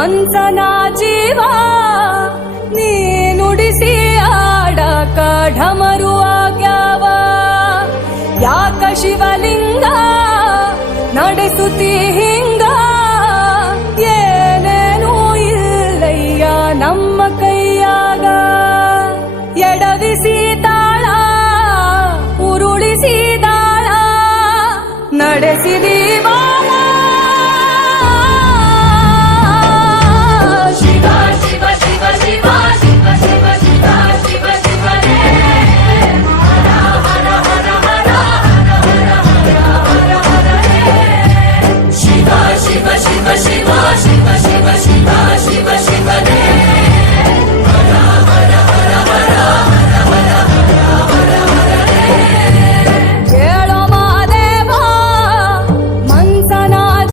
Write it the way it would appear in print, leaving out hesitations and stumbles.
ಮನ್ಸನ ಜೀವ ನೀ ನುಡಿಸಿ ಆಡಕ ಢಮರು ಆಗ್ಯಾವ. ಯಾಕ ಶಿವಲಿಂಗ ನಡೆಸುತ್ತಿ ಹಿಂಗ, ಏನೇನೂ ಇಲ್ಲಯ್ಯ ನಮ್ಮ ಕೈಯಾಗ. ಎಡವಿಸಿ ತಾಳ ಉರುಳಿಸಿ ದಾಳ ನಡೆಸಿದೀವ